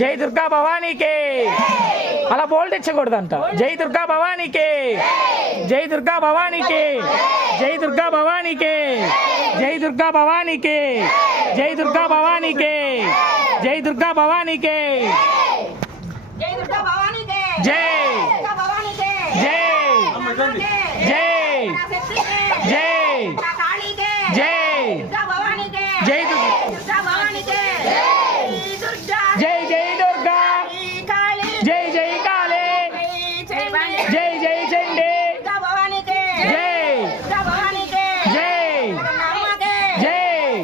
జై దుర్గా భవానీకి. అలా బోల్ట్ ఇచ్చకూడదంట. జై దుర్గా భవానీకి, జై దుర్గా భవానీకి, జై దుర్గా భవానీకి, జై దుర్గా భవానీకి, జై దుర్గా భవానీకి, జై దుర్గా భవానీకి, జై దుర్గా భవానీకి, జై దుర్గా భవానీకి, జై జై జై కాళీకి, జై దుర్గా భవానీకి, జై దుర్గా భవానీకి, జై దుర్గా, జై జై దుర్గా, జై కాళీ, జై జై కాళీ, జై చండీ, జై జై చండీ, దుర్గా భవానీకి, జై దుర్గా భవానీకి, జై జగన్మాతకి, జై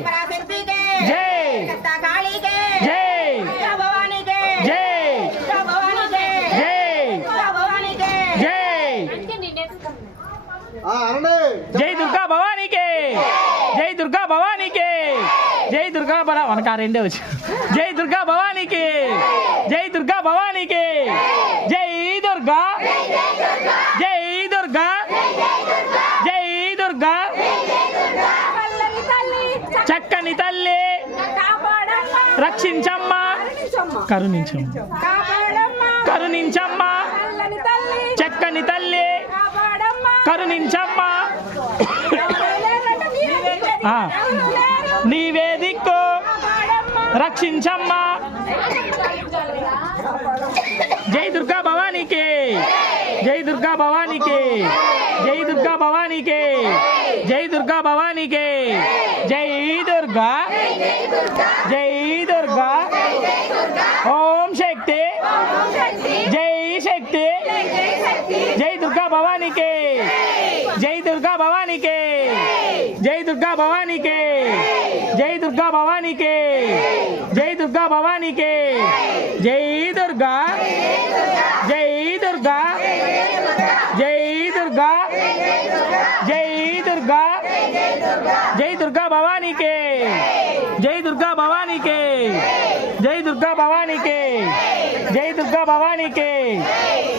పరాశక్తికి, జై కత్తా కాళీకి, జై దుర్గా భవానీకి, జై దుర్గా భవానీకి, జై దుర్గా భవానీకి, జై జై దుర్గా భవానీకి, జై దుర్గా భవానీకి, జై దుర్గా మనకు ఆ రెండే వచ్చి. జై దుర్గా భవానీకి, జై దుర్గా భవానీకి, జై దుర్గా, జై దుర్గా, జై దుర్గా, చల్లని తల్లి, చక్కని తల్లి, కాపాడమ్మా, రక్షించమ్మా, కరుణించమ్మా, కాపాడమ్మా, కరుణించమ్మా, చల్లని తల్లి, చక్కని తల్లి, కాపాడమ్మా, కరుణించమ్మా, ఆ, నీవే దిక్కు, రక్షించమ్మా. జై దుర్గా భవానీకి, జై దుర్గా భవానీకి, జై దుర్గా భవానీకి, జై దుర్గా భవానీకి, జై దుర్గా, జై దుర్గా, ఓం శక్తి, జై శక్తి, జై దుర్గా భవానీకి, జై దుర్గా భవానీకి, జై దుర్గా భవానీకి, జై దుర్గా భవానీకి, జై దుర్గా భవానీకి, జై దుర్గా, జై దుర్గా, జై దుర్గా, జై దుర్గా, జై దుర్గా భవానీకి, జై దుర్గా భవానీకి, జై దుర్గా భవానీకి, జై దుర్గా భవానీకి,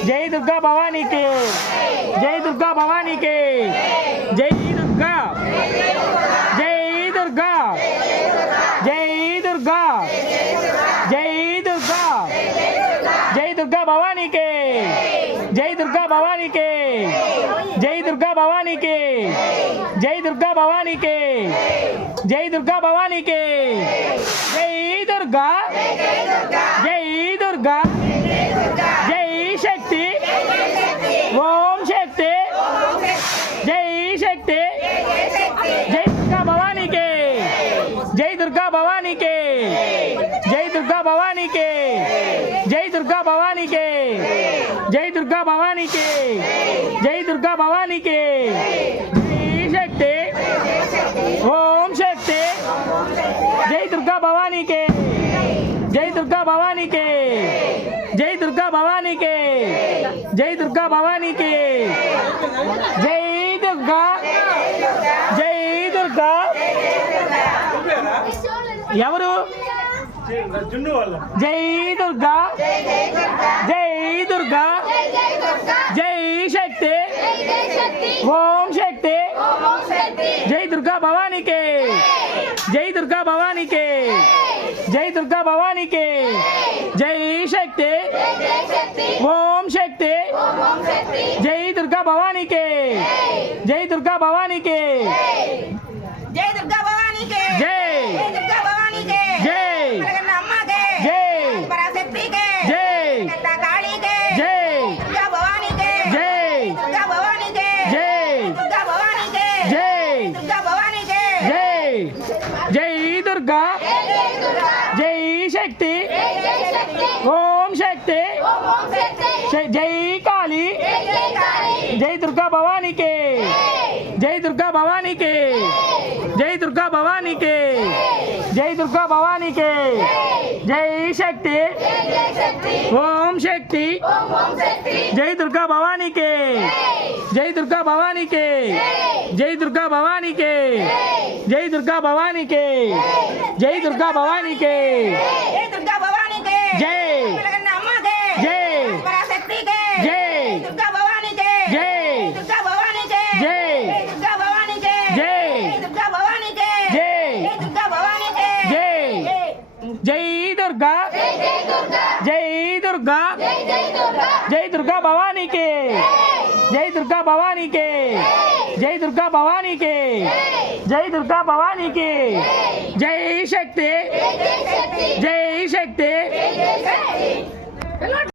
జై దుర్గా భవానీకి, జై దుర్గా భవానీకి, జై దుర్గా, జై దుర్గా, జై దుర్గా, జై దుర్గా, జై దుర్గా భవానీకి, జై దుర్గా భవానీకి, జై దుర్గా భవానీకి, జై దుర్గా భవానీకి, జై దుర్గా భవానీకి, జై దుర్గా, జై దుర్గా, జై శక్తి, ఓం శక్తి, జై శక్తి, జై దుర్గా భవానీకి, జై దుర్గా భవానీకి, జై దుర్గా భవానీకి, జై దుర్గా భవానీకి, జై దుర్గా భవానీకి, జై దుర్గా భవానీకి, జై శక్తి, ఓం శక్తి, జై దుర్గా భవానీకి, జై దుర్గా భవానీకి, జై దుర్గా భవానీకి, జై దుర్గా భవానీకి, జై దుర్గా, జై దుర్గా. ఎవరు? జై దుర్గా, జై దుర్గా, జై శక్తి, ఓం శక్తి, జై దుర్గా భవానీకి, జై దుర్గా భవానీకి, జై దుర్గా భవానీకి, జై శక్తి, ఓం శక్తి, జై దుర్గా భవానీకి, జై దుర్గా భవానీకి, జై దుర్గా భవానీకి, జై జై దుర్గా భవానీకి, జై జగన్మాతకి, జై పరాశక్తికి, జై కత్తా కాళీకి, జై దుర్గా భవానీకి, జై దుర్గా భవానీకి, జై దుర్గా భవానీకి, జై దుర్గా భవానీకి, జై జై దుర్గా, జై శక్తి, ఓం శక్తి, జై కాళీ, జై దుర్గా భవానీకి, జై దుర్గా భవానీకి, జై దుర్గా భవానీకి, జై దుర్గా భవానీకి, జై శక్తి, ఓం శక్తి, జై దుర్గా భవానీకి, జై దుర్గా భవానీకి, జై దుర్గా భవానీకి, జై దుర్గా భవానీకి, జై దుర్గా భవానీకి, జై దుర్గా భవానీకి, జై జగన్మాతకి, జై పరాశక్తికి, జై దుర్గా భవానీకి, జై దుర్గా భవానీకి, జై దుర్గా భవానీకి, జై దుర్గా భవానీకి, జై దుర్గా భవానీకి, జై జై దుర్గా జై దుర్గా జై దుర్గా భవానీకి జై దుర్గా భవానీకి జై దుర్గా భవానీకి జై దుర్గా భవానీకి జై శక్తి జై శక్తి